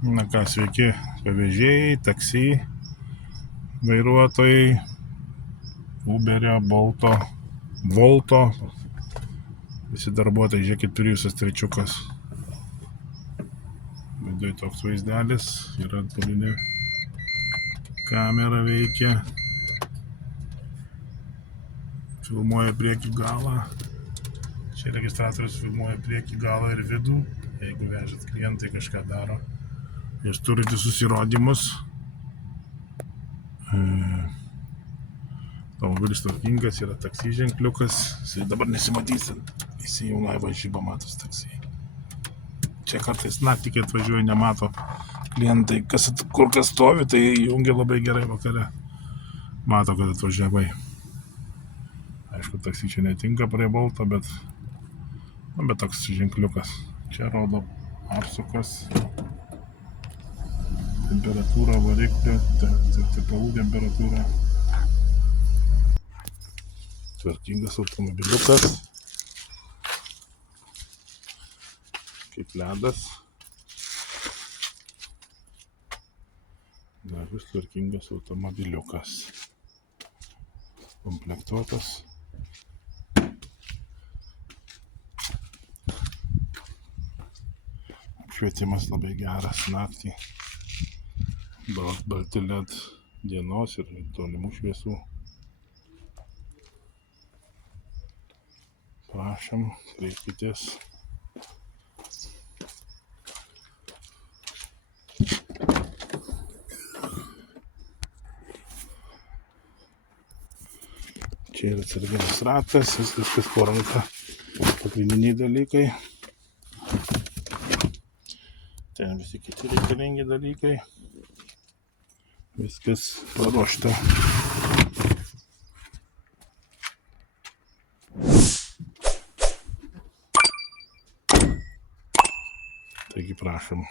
Na ką, sveiki, pavežėjai, taksi, vairuotojai, Uberio, Volto, visi darbuotojai, žiūrėkit, Priusas trečiukas. Viduje toks vaizdelis, yra atbulinė kamera veikia, filmuoja priekį galą. Čia registratorius filmuoja priekį galą ir vidų, jeigu vežat klientai kažką daro. Jūs turite susirodymus. Automobilis tvarkingas, yra taksi ženkliukas. Jisai dabar nesimatys, jisai jau laivą žyba, matos taksi. Čia kartais naktį, kai atvažiuoja, nemato klientai, kur kas stovi, tai jungia labai gerai vakare. Mato, kad atvažiavai. Aišku, taksi čia netinka prie Volto, bet toks ženkliukas. Čia rodo apsukas, temperatūra variklio, tepalų temperatūra. Tvarkingas automobiliukas, kaip ledas. Gražus tvarkingas automobiliukas. Komplektuotas. Apšvietimas labai geras naktį. Balti LED dienos ir tolimų šviesų. Prašom, kreipkitės. Čia yra atsarginis ratas, viskas po ranka, pagrindiniai dalykai. Ten visi kiti reikalingi dalykai. Viskas paruošta. Taigi prašom.